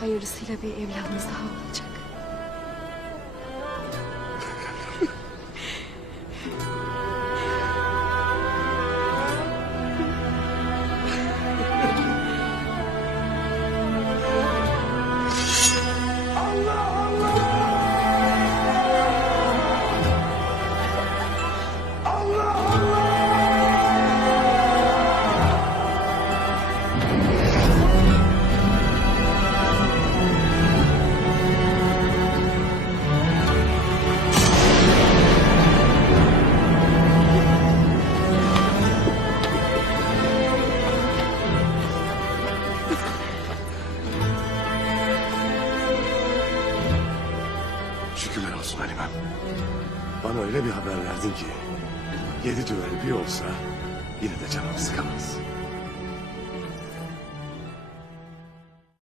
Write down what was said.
hayırlısıyla bir evladımız daha olacak. Şükürler olsun Halimem. Bana öyle bir haber verdin ki 7 düvel bir olsa yine de canımı sıkamaz.